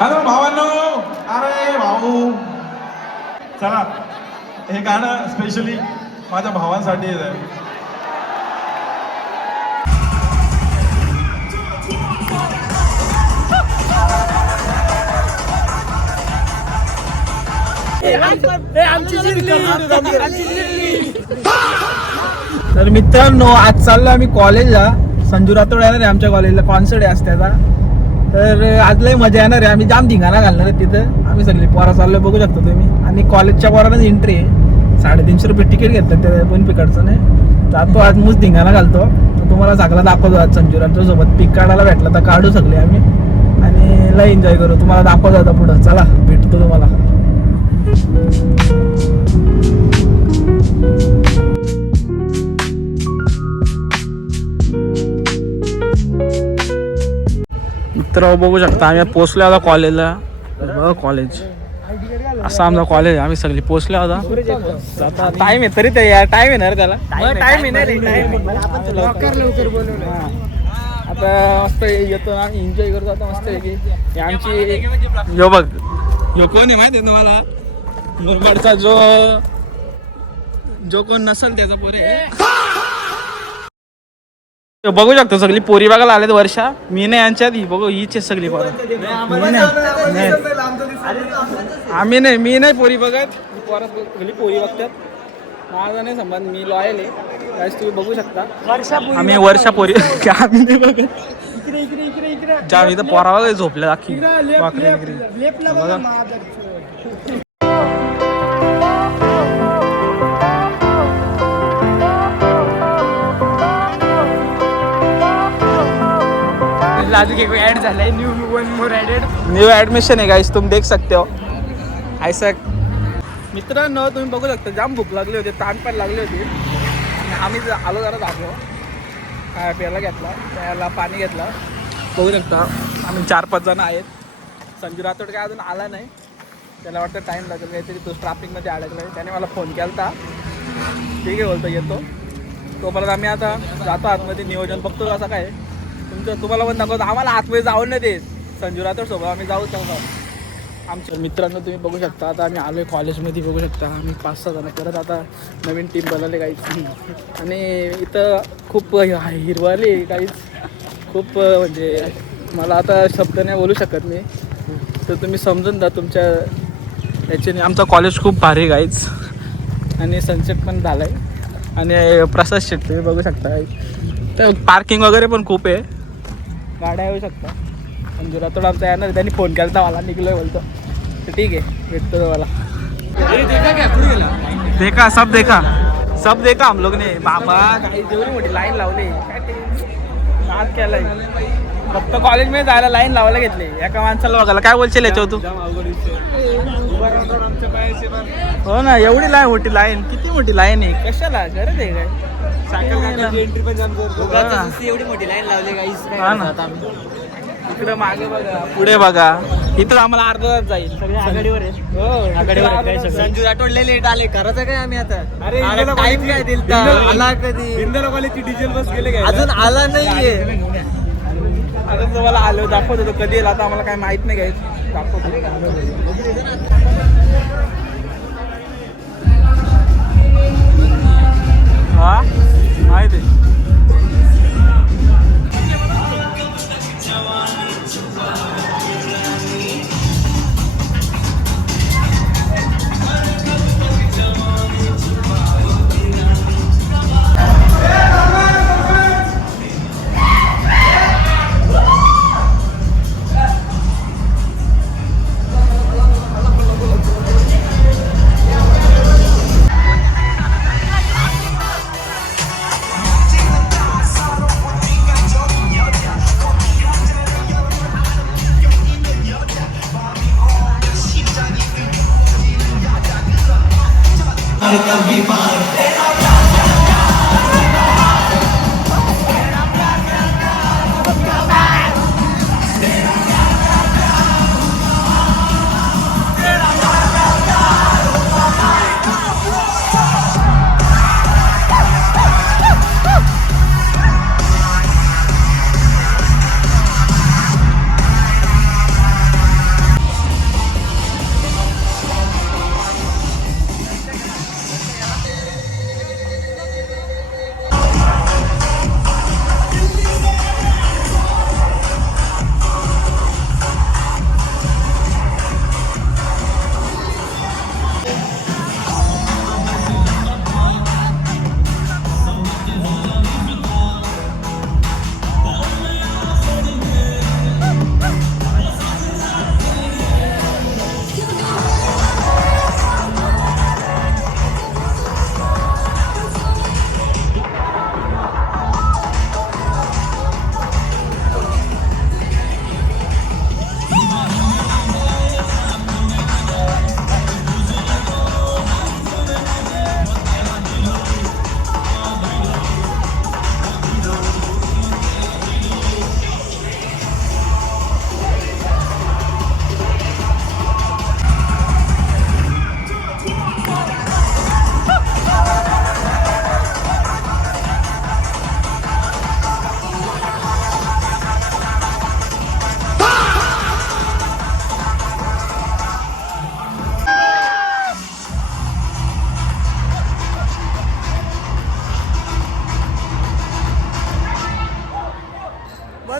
Hello भावांनो, अरे भाऊ, चला हे गाणं स्पेशली माझ्या भावांसाठी आहे. तर मित्रांनो, आज चाललो आम्ही कॉलेजला. संजू राठोड येणार आहे आमच्या कॉलेजला, कॉन्सर्ट आहे आज त्याचा. तर आज लय मजा येणार आहे. आम्ही जाम धिंगाणा घालणार आहे तिथं. आम्ही सगळी पोरा चाललोय, बघू शकता तुम्ही. आणि कॉलेजच्या पोरांनाच एंट्री आहे. 350 रुपये तिकीट घेतलं त्या बोनपिकडचं. नाही जातो आज मुस धिंगाणा घालतो. तर तुम्हाला सगळं दाखवतो आज संजू राठोड सोबत. पिक काढायला भेटला तर काढू सगळे आम्ही आणि लय एन्जॉय करू. तुम्हाला दाखवतो आता पुढं. चला भेटतो तुम्हाला. तर बघू शकता आम्ही पोचलो आता कॉलेजला. बघा कॉलेज असं आमचा कॉलेज. आम्ही सगळी पोचलो आता. टाइम आहे तरी ते यार, टाइम आहे ना रे त्याला. टाइम आहे ना रे, लवकर बोलवलं. आता मस्त येतो ना, एन्जॉय करतो आता मस्त. की आमची यो बघ, यो कोण आहे माहिती आहे तुम्हाला? मुरबाडचा जो कोण नसल त्याचा पोरे. बघू शकतो सगळी पोरी बघायला आले. वर्षा मी नाही यांच्यात, ही बघू हीच सगळी पोरं. आम्ही नाही, मी नाही पोरी बघत. पोरं सगळी पोरी बघतात. माझा नाही संबंध, मी लॉयल आहे. तुम्ही बघू शकता आम्ही वर्षा पोरी आम्ही नाही बघत. ज्या इथं पोरा वगैरे झोपल्या अख्खी बघा. ऍड झालाय न्यू ऍडमिशन है गाइस, तुम देख सकते हो. ऐसा मित्रांनो तुम्ही बघू शकता, जाम भूक लागली होती, ताण पण लागली होती. आम्ही आलो जरा जागो, काय प्यायला घेतला, प्यायला पाणी घेतलं. बघू शकता आम्ही 4-5 जण आहेत. संजू राठोड काय अजून आला नाही, त्याला वाटतं टाईम लागेल काहीतरी. तो ट्रॅफिकमध्ये अडकला आहे. त्याने मला फोन केला होता. ठीक आहे बोलतो येतो. तोपर्यंत आम्ही आता जातो आतमध्ये. नियोजन बघतो कसं काय तुम्हाला पण दाखवतो. आम्हाला आतमध्ये जाऊन नाही देत. संजू राठोड सोबत आम्ही जाऊ तेव्हा. आमच्या मित्रांनो तुम्ही बघू शकता, आता आम्ही आलो आहे कॉलेजमध्ये. बघू शकता आम्ही 5-6 जण परत आता नवीन टीम बनवले काही. आणि इथं खूप हिरवळली काहीच, खूप म्हणजे मला आता शब्द नाही बोलू शकत मी. तर तुम्ही समजून जा तुमच्या याच्याने. आमचा कॉलेज खूप भारी गाईच. आणि सनसेट पण झाला आहे. आणि प्रसाद शेट तुम्ही बघू शकता. तर पार्किंग वगैरे पण खूप आहे, गाड्या येऊ शकता. संजू राठोड आमचा येणार, त्यांनी फोन केला होता मला. निघलोय बोलतो. तर ठीक आहे, भेटतो तुम्हाला. देखा सब देखा हम लोग ने. बाबा काही जेवढी मोठी लाईन लावली, काय ते नाद केलाय. फक्त कॉलेजमध्ये जायला लाईन लावायला घेतली एका माणसाला बघायला. काय बोलशील याच्यावर तू? हो ना, एवढी लाईन मोठी लाईन, किती मोठी लाईन आहे, कशाला गरज आहे काय? एंट्री पण एवढी मोठी लाईन लावली गाईस. इकडे मागे बघा, पुढे बघा. इथं आम्हाला अर्धा तास जाईल. आघाडीवर आहे. हो आघाडीवर. संजू राठोड लेट आले, करायचं काय आम्ही आता? अरे टाइम काय दिलता, आला कधी? इंदिरा कॉलेजची डिझेल बस गेले काय? अजून आला नाहीये. अजून तुम्हाला आलो दाखवत होतो. कधी येईल आता आम्हाला काय माहित नाही काय. दाखवतो. हा माहिती आहे.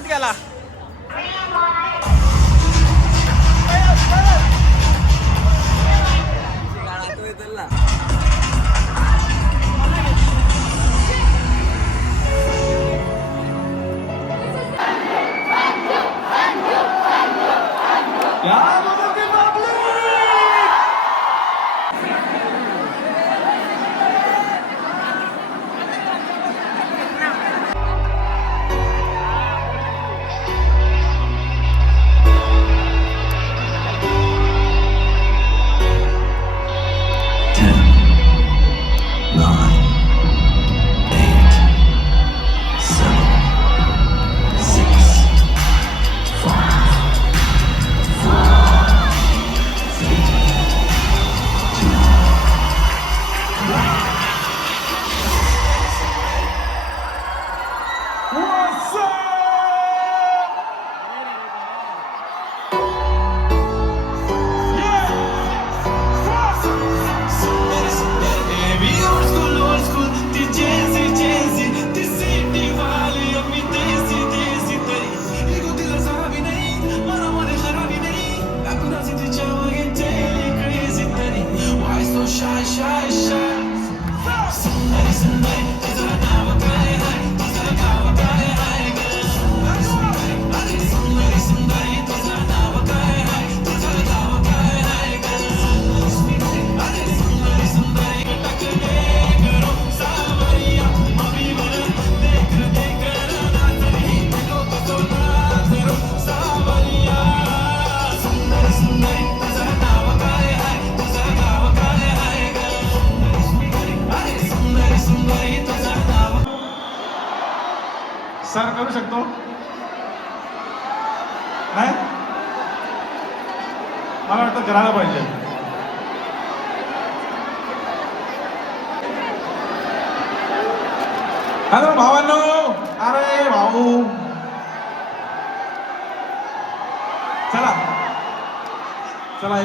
परत गेला. सर करू शकतो नाही मला वाटतं करायला पाहिजे. हॅलो भावांनो, अरे भाऊ चला चला.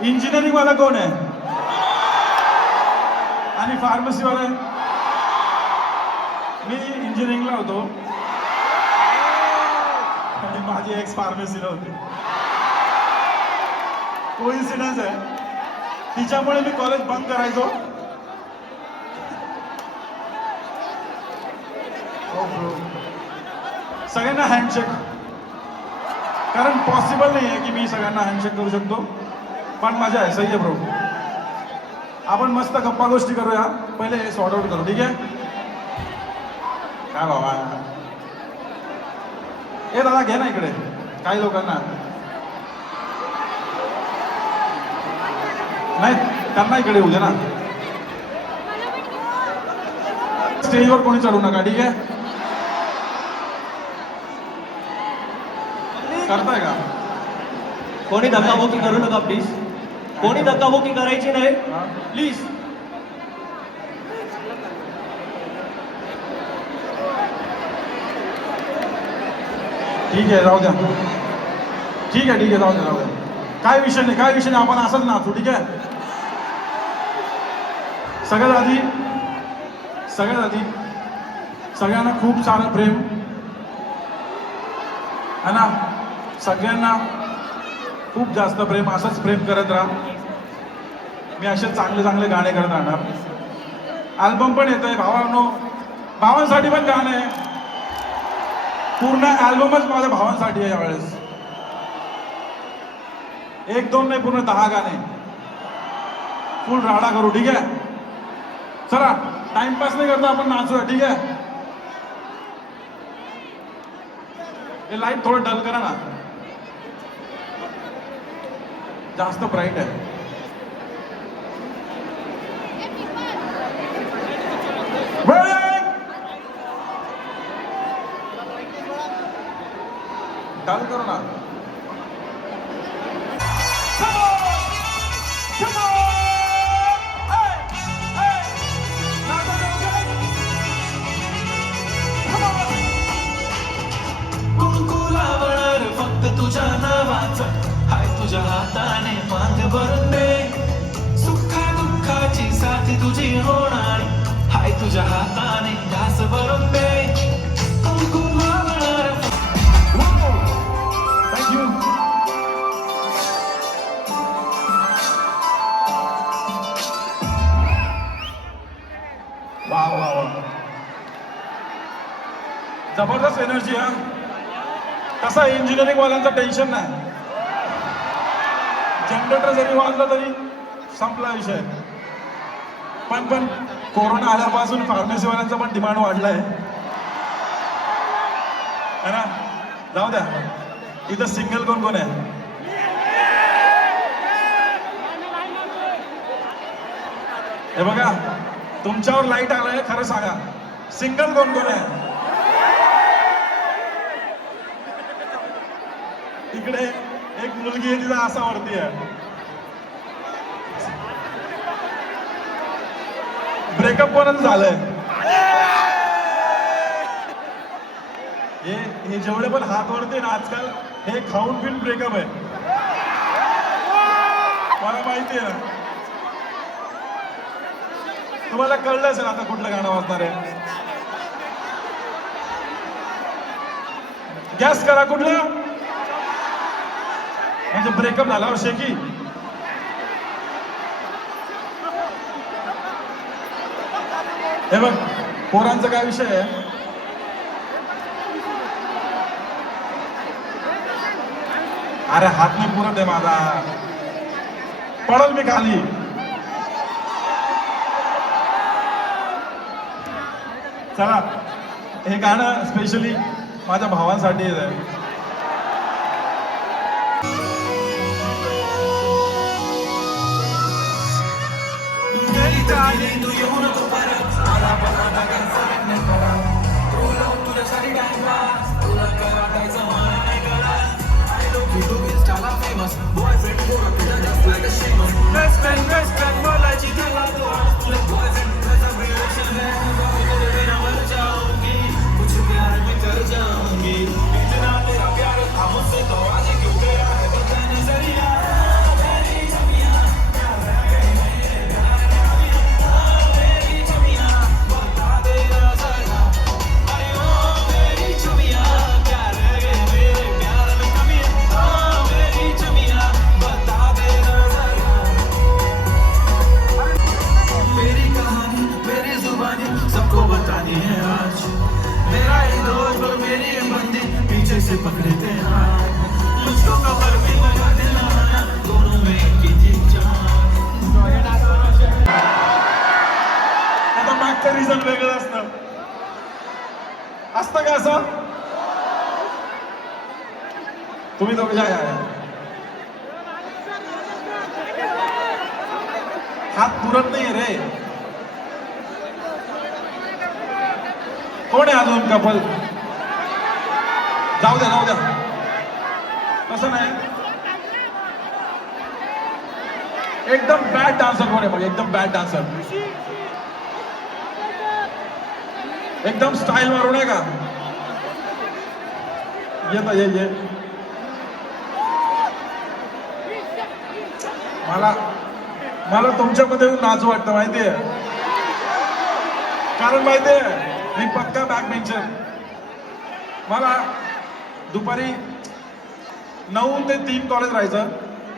इंजिनिअरिंग वाला कोण आहे आणि फार्मसी वाला? मी इंजिनिअरिंगला होतो आणि माझी एक्स फार्मसीला होती. कोइन्सिडन्स आहे, तिच्यामुळे मी कॉलेज बंक करायचो. सगळ्यांना हँडशेक, कारण पॉसिबल नाही आहे की मी सगळ्यांना हँडशेक करू शकतो, पण मजा आहे. सही आहे ब्रो, आपण मस्त गप्पा गोष्टी करूया. पहिले हे सॉर्ट आउट करू, ठीक आहे? काय बाबा, ए दादा घे ना इकडे. काही लोकांना नाही, त्यांना इकडे येऊ दे ना. स्टेजवर कोणी चढू नका, ठीक आहे? करताय का? कोणी धक्काबुक्की करू नका प्लीज. कोणी धक्काबुक्की करायची नाही प्लीज. ठीक आहे, जाऊ द्या. ठीक आहे, ठीक आहे, जाऊ द्या, जाऊ द्या. काय विषय नाही, काय विषय नाही. आपण असंच नाचू, ठीक आहे? सगळ्यात आधी सगळ्यांना खूप सारं प्रेम है ना. सगळ्यांना खूप जास्त प्रेम, असंच प्रेम करत राहा. मी असे चांगले चांगले गाणे करत राहणार. अल्बम पण येतोय भावांनो, भावांसाठी पण गाणं आहे. पूर्ण अल्बमच माझ्या भावांसाठी आहे यावेळेस. 1-2 नाही, पूर्ण 10 गाणे. फुल राडा करू, ठीक आहे? चला, टाइमपास नाही करता, आपण नाचूया, ठीक आहे? हे लाईट थोडं डल करा ना, जास्त ब्राईट आहे. डल करू ना. तुझ्या नावाचं हाय, तुझ्या हाताने मांग भरून दे. सुखा दुःखाची साथ तुझी होणार हाय, तुझ्या हाताने घास भरून दे. कुंकुम लावणार वा वा वा, जबरदस्त एनर्जी हा. कसा इंजिनिअरिंग वाल्यांचं टेन्शन नाही, जनरेटर जरी वाजलं तरी संपला विषय. पण कोरोना आल्यापासून फार्मसीवाल्यांचा पण डिमांड वाढलाय है ना. जाऊ द्या, इथं सिंगल कोण कोण आहे? हे बघा, तुमच्यावर लाईट आलाय, खरं सांगा, सिंगल कोण कोण आहे? इकडे एक मुलगी आहे, तिचा असा वरती आहे. ब्रेकअप कोणाचं झालंय? हे जेवढे पण हात वरते ना आजकाल, हे खाऊन पिऊन ब्रेकअप आहे, मला माहिती आहे ना. तुम्हाला कळलं असेल आता कुठलं गाणं वाजणार आहे. गॅस करा कुठलं, म्हणजे ब्रेकअप झाल्यावर शेकी. हे बघ, पोरांचा काय विषय आहे, अरे हात नाही पुरत आहे माझा, पडल मी खाली. चला, हे गाणं स्पेशली माझ्या भावांसाठी आहे. तू येऊ नको परत, मला बघा करता करा, तुझ्यासाठी टाइमपास, तुला काय वाटायचं मला नाही कळत. I love you, Instaला famous, boyfriend पोरं तुझ्या just like a shameless. Best friend बोलायची त्याला तो, तुला boyfriend त्याचा relation है, तेरा मर जाऊंगी, कुछ प्यार में कर जाऊंगी, इतना तेरा प्यार था मुझसे तो आज क्यों गया है बता नजरिया. से पकड़े थे हाथ, मुझको कवर में लगा दिलाना, दोनों में कीजिए जान. आता मागचं रिझन वेगळं असतं का असं? तुम्ही दोघे या, हात पुरत नाही रे. कोण आहे अजून कपल? जाऊ द्या, तसं नाही. एकदम बॅड डान्सर कोण आहे बघ, एकदम बॅड डान्सर, एकदम स्टाईल मारून आहे का? ये मला तुमच्यामध्ये येऊन नाचू वाटतं माहितीये, कारण माहितीये मी पक्का बॅक बेंचर. मला दुपारी 9 ते 3 कॉलेज राहायचं,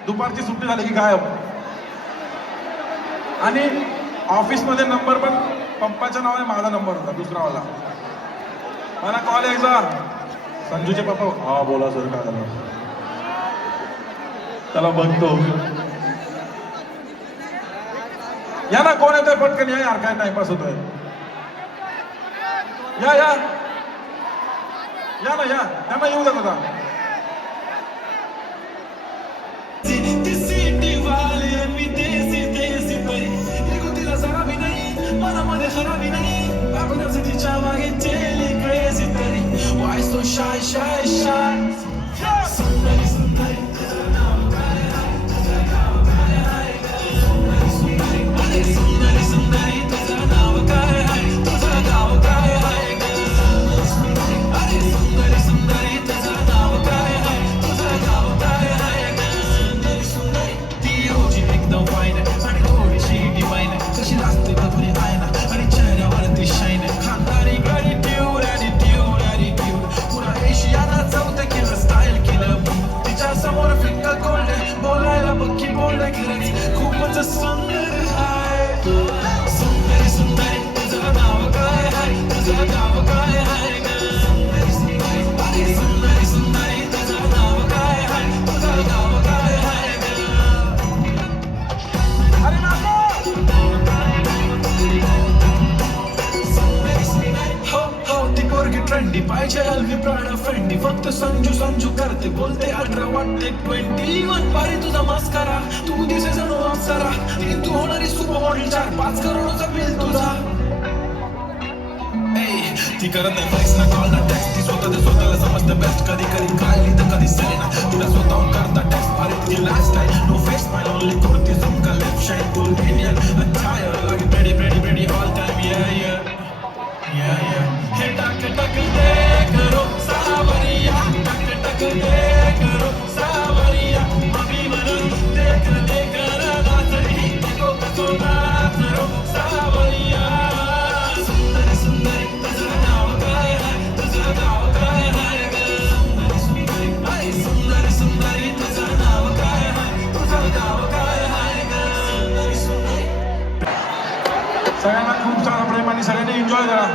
दुपारची सुट्टी झाली की गायब. आणि ऑफिसमध्ये नंबर पण पप्पाच्या नावाने माझा नंबर होता, दुसरावाला. मला कॉल यायचा, संजूचे पप्पा. हा बोला सर, काय झालं? त्याला बघतो, या ना, कोण येतोय पटकन या यार, काय टाइमपास होतोय. या ना, त्यांना येऊ देत होता. मनामध्ये खराबी नाही, आपल्याच तिच्या मागे चेली क्रेझी तरी. Why so shy, shy, shy? सुंदरी सुंदरी तुझं नाव काय आहे, तुझं नाव काय आहे, सुंदरी सुंदरी, अरे सुंदरी सुंदरी तुझं नाव काय आहे, तुझं नाव काय आहे, अरे सुंदरी सुंदरी तुझं नाव काय आहे, तुझं नाव काय आहे, सुंदरी सुंदरी. ती रोजी एकदम फाईन आणि थोडीशी डिवाईन, कशी लागते बघणे आयना आणि चेहऱ्यावरती शाईन. खानदारी ॲटिट्यूड पुरा एशियाला चौथं केलं. ट्रेंडी पाहिजे एलवी प्राडा फेंडी फक्त संजू संजू करते बोलते 18 वाटते 21 बारी तुझा मस्करा तू दिसे जणू अप्सरा तू होणारी सुपर मॉडेल 4-5 करोडचा बिल तुझा ती करत नाही फ्लेक्स ना कॉल ना टेक्स्ट ती स्वतःला समजते बेस्ट कधी कधी काळली तर कधी सेना तिला स्वतःहून करता टेक्स्ट भारी तुझी लाईफस्टाईल नो फेस माय ओनली कुर्ती झुमका लेफ्ट साइड फुल Indian attire like ready all time yeah हे टक टक दे करो सावरिया टक टक दे करो सावरिया मम्मी म्हणून देख नाचरी नको कसो नाचरो सावरिया सुंदरी सुंदरी तुझं नाव काय आहे ग सुंदरी आई सुंदरी सुंदरी तुझं नाव काय आहे ग सुंदरी सगळ्यांना खूप सारा प्रेम आणि सगळ्यांनी एन्जॉय करा.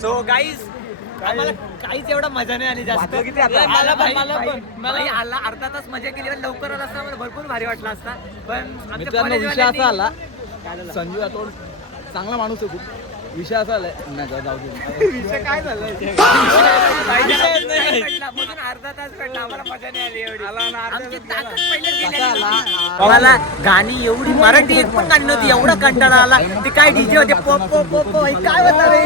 सो गाईज आम्हाला काहीच एवढा मजा नाही आली जास्त मला आला अर्धा तास मजा केली पण लवकर आला असता मला भरपूर भारी वाटला असता पण आमच्या विषय असा कॉलेजवाल्यांनी- आला संजू राठोड चांगला माणूस आहे खूप. विषय असा आलाय नाही जाऊ दे विषय काय झालाय म्हणून अर्धा तास भेटला आम्हाला मजा नाही आली एवढी आमची ताकद पहिलेच गेली. आला आम्हाला गाणी एवढी मराठी एक पण गाणी नव्हती एवढा कंटाळा आला ते काय डीजे होते पॉप पॉप पॉप पॉप. काय होतं रे?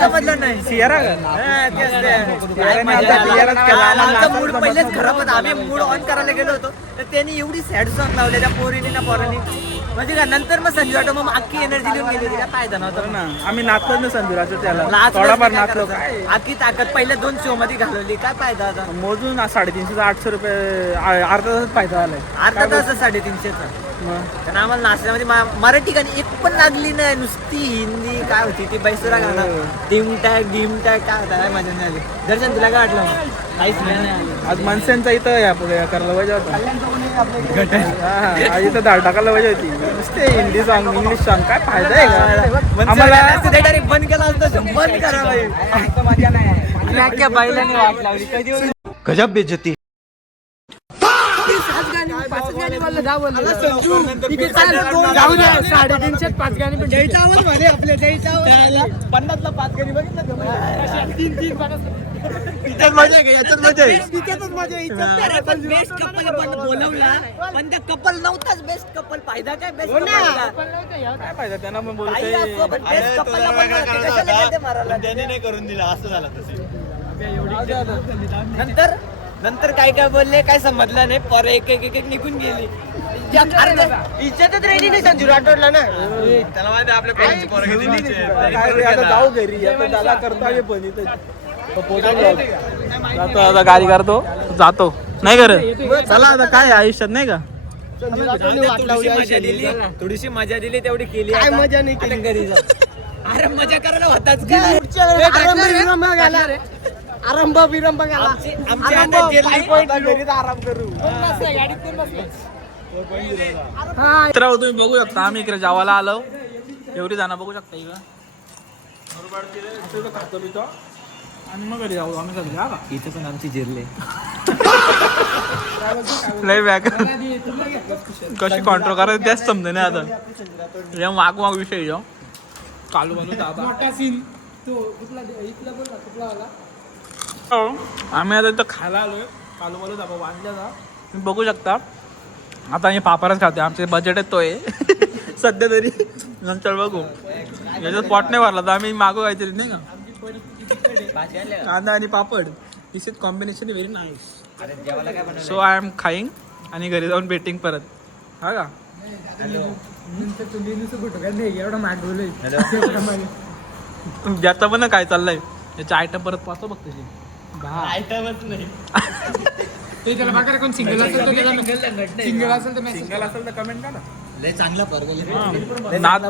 समजलं नाही सियारा हा, तेच ते. काय मजा आला. आमचा मूड पहिलेच खराब होता आम्ही मूड ऑन करायला गेलो होतो तर त्यांनी एवढी सॅड सॉंग लावले त्या पोरीने ना पोरांनी म्हणजे का नंतर मग संजू वाटो मग अख्खी एनर्जी लिहून गेली होती काय फायदा नव्हता ना आम्ही नाचलो ना संजूराचं त्याला नाचलोच थोडाफार नाही नाचलो काय काय करायचं. अख्खी ताकद पहिल्या 2 शो मध्ये घालवली काय फायदा आता मोजून 350 800 रुपये अर्धा तासात फायदा आलाय अर्धा तास 350चा मग कारण आम्हाला नाचण्यामध्ये मराठी गाणी एक पण लागली नाही नुसती हिंदी काय होती ती बैसुरा गाणं टीम टॅग काय होता काय मजा नाही आली. दर्शन तुला काय वाटलं मग? काहीच नाही आज मनसेंचा इथं या करायला पाहिजे होता आज इथं धाड टाकायला पाहिजे होती नुसते हिंदी सॉंग इंग्लिश सॉंग काय फायदा आहे का आम्हाला डायरेक्ट बंद केला असता बंद करा बैलाने वाट लावली कधी गजब बेइज्जती बेस्ट कपल बोलवला पण त्या कपल नव्हताच बेस्ट कपल फायदा काय बेस्ट काय फायदा त्यांना पण बोलतोय नंतर नाही करून दिला असं झालं नंतर काय बोलले काय समजलं नाही पर एक निघून गेली इज्जतच राहिली नाही संजू राठोडला ना त्याला माहिती आपल्या पोरांची पोरं किती नीचे आहेत. काय रे, आता जाऊ घरी आता त्याला करता ये पण इथं जातो आता गाडी करतो जातो नाही करत चला आता काय आहे आयुष्यात नाही का थोडीशी मजा दिली तेवढी केली काय मजा नाही केली घरी जा अरे मजा करायला होताच आरंभ विरंभ गेला आराम करू मित्र तुम्ही बघू शकता आम्ही इकडे जावाला आलो एवढी जाणं बघू शकता इकडं आणि मग घरी जाऊ आम्ही सगळे का इथं पण आमची जिरले लय बॅग कशी कॉन्ट्रोल करायचं त्याच समजे नाही आता या माग विषय जाऊ कालू बनू आम्ही आता इथं खायला आलोय कालू बोलू दाबा वाढल्या जा तुम्ही बघू शकता आता आम्ही पापरच खाते आमचे बजेट आहे तो आहे सध्या तरी नंतर बघू याचा पॉट नाही भरला तर आम्ही मागू काहीतरी नाही का कांदा आणि पापड this is combination very nice so I am खाईंग आणि घरी जाऊन बेटिंग परत हा का ज्याचं पण काय चाललंय त्याचे आयटम परत पाहतो बघ तुझी आयटमच नाही सिंगल असेल तर कमेंट करा लय चांगला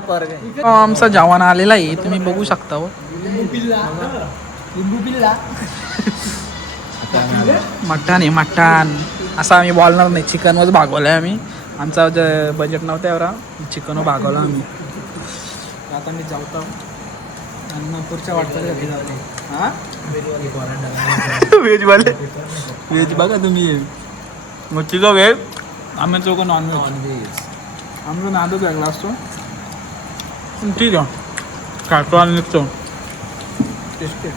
पर्ग आमचा जवान आलेला आहे तुम्ही बघू शकता मटण आहे मटण असं आम्ही बोलणार नाही. चिकनवरच भागवलं आहे आम्ही. आमचा जे बजेट नव्हतं एवढा चिकनवर भागवलं आम्ही. तर आता मी जाऊतो आणि मग पुढच्या वाटचाली घरी जाते. हां व्हेजवाले व्हेज बघा तुम्ही. मग तिघं व्हेज आम्ही चौघं नॉनव्हेज. आमचा नादच वेगळा असतो. ठीक आहे खातो आणि निघतो. टेस्टी